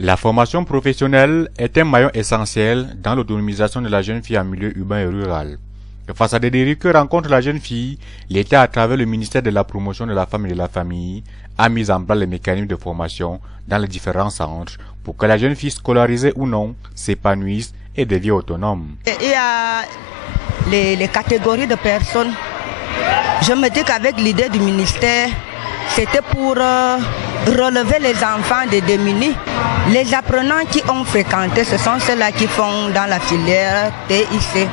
La formation professionnelle est un maillon essentiel dans l'autonomisation de la jeune fille en milieu urbain et rural. Face à des dérives que rencontre la jeune fille, l'État, à travers le ministère de la Promotion de la Femme et de la Famille, a mis en place les mécanismes de formation dans les différents centres pour que la jeune fille, scolarisée ou non, s'épanouisse et devienne autonome. Il y a les catégories de personnes. Je me dis qu'avec l'idée du ministère, c'était pour relever les enfants des démunis. Les apprenants qui ont fréquenté, ce sont ceux-là qui font dans la filière TIC.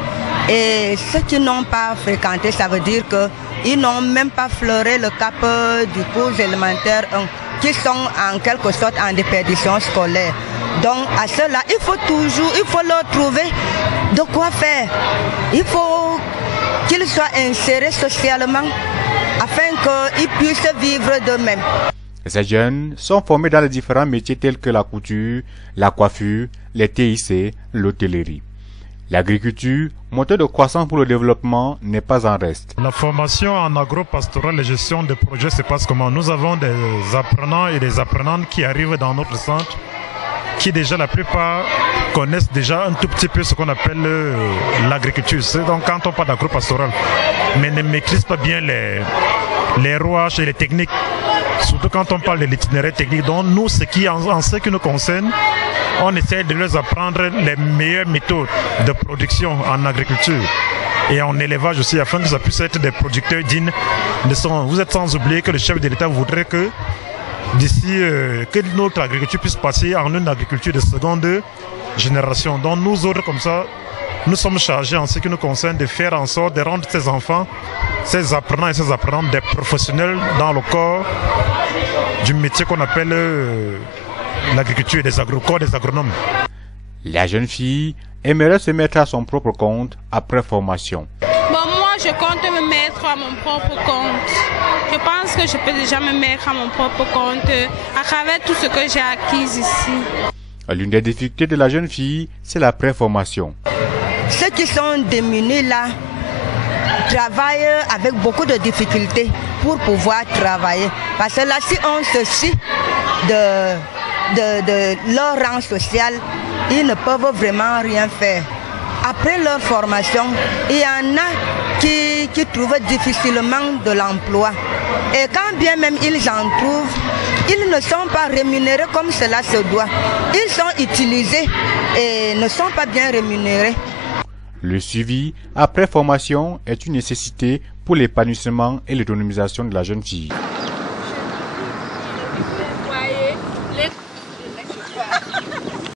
Et ceux qui n'ont pas fréquenté, ça veut dire qu'ils n'ont même pas fleuré le cap du cours élémentaire 1, qui sont en quelque sorte en déperdition scolaire. Donc à ceux-là, il faut leur trouver de quoi faire. Il faut qu'ils soient insérés socialement afin qu'ils puissent vivre d'eux-mêmes. Ces jeunes sont formés dans les différents métiers tels que la couture, la coiffure, les TIC, l'hôtellerie. L'agriculture, moteur de croissance pour le développement, n'est pas en reste. La formation en agro-pastoral et gestion de projets se passe comment? Nous avons des apprenants et des apprenantes qui arrivent dans notre centre, qui déjà la plupart connaissent déjà un tout petit peu ce qu'on appelle l'agriculture. C'est donc quand on parle d'agro-pastoral, mais ne maîtrisent pas bien les rouages et les techniques. Surtout quand on parle de l'itinéraire technique. Donc nous, en ce qui nous concerne, on essaie de leur apprendre les meilleures méthodes de production en agriculture et en élevage aussi, afin que ça puisse être des producteurs dignes. Vous êtes sans oublier que le chef de l'État voudrait que d'ici que notre agriculture puisse passer en une agriculture de seconde génération. Donc nous autres comme ça, nous sommes chargés en ce qui nous concerne de faire en sorte de rendre ces enfants, ces apprenants et ces apprenantes des professionnels dans le corps du métier qu'on appelle l'agriculture et des agronomes. La jeune fille aimerait se mettre à son propre compte après formation. Bon, moi, je compte me mettre à mon propre compte. Je pense que je peux déjà me mettre à mon propre compte à travers tout ce que j'ai acquis ici. L'une des difficultés de la jeune fille, c'est la préformation. Ceux qui sont démunis là travaillent avec beaucoup de difficultés pour pouvoir travailler. Parce que là, si on se suit de leur rang social, ils ne peuvent vraiment rien faire. Après leur formation, il y en a qui trouvent difficilement de l'emploi. Et quand bien même ils en trouvent, ils ne sont pas rémunérés comme cela se doit. Ils sont utilisés et ne sont pas bien rémunérés. Le suivi après formation est une nécessité pour l'épanouissement et l'autonomisation de la jeune fille.